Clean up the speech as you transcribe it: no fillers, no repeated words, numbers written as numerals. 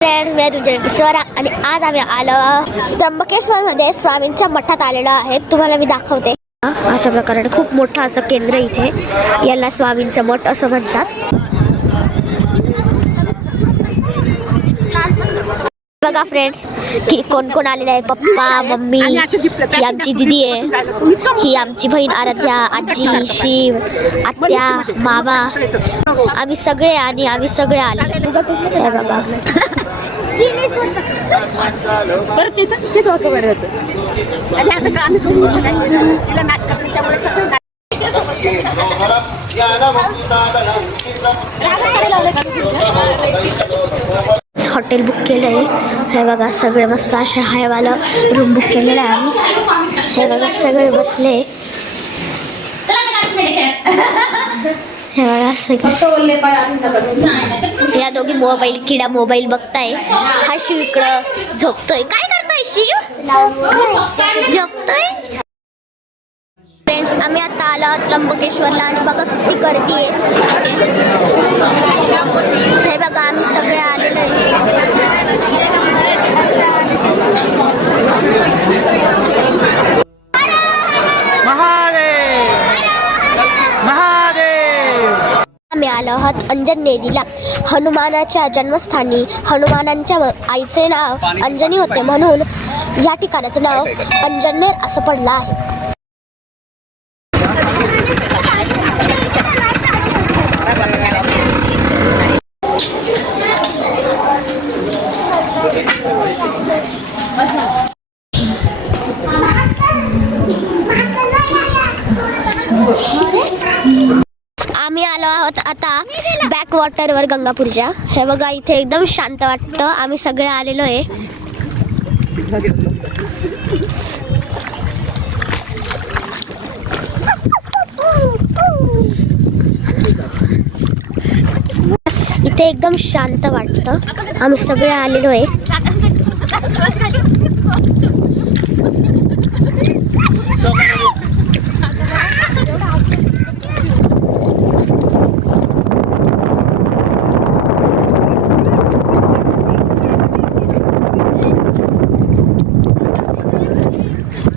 Friends, मी तुमच्या स्वरा आणि आज आम्ही आलो त्र्यंबकेश्वरमध्ये स्वामींच्या मठात आलेलो आहे. तुम्हाला मी दाखवते. अशा प्रकारे खूप मोठं असं केंद्र इथे, याला स्वामींचं मठ असं म्हणतात. बघा फ्रेंड्स की कोण कोण आलेले आहे. पप्पा, मम्मी, ही आमची दीदी आहे, ही आमची बहीण आराध्या, आजी, शिव, आत्या, मामा, आम्ही सगळे आले. हे बघा हॉटेल बुक केलं आहे. हे बघा सगळे मस्त अशा हायवालं रूम बुक केलेलं आहे आम्ही. हे बघा सगळे बसले. हे बघा सगळे या दोघी मोबाईल बघताय. हा शिव इकडं झोपतोय. काय करतोय शिव? झोपतोय. फ्रेंड्स, आम्ही आता आलो त्र्यंबकेश्वरला आणि बघा किती गर्दी आहे. हे बघा आम्ही सगळे आलेलो आहे. आम्ही आलो आहोत अंजनेरीला, हनुमानाच्या जन्मस्थानी. हनुमानांच्या आईचे नाव अंजनी होते म्हणून या ठिकाणाचं नाव अंजनेर असं पडलं आहे. आम्ही आलो आहोत आता बॅक वॉटरवर गंगापूरच्या. हे बघा इथे एकदम शांत वाटतं. आम्ही सगळे आलेलो आहे. इथे एकदम शांत वाटतं. आम्ही सगळे आलेलो आहे.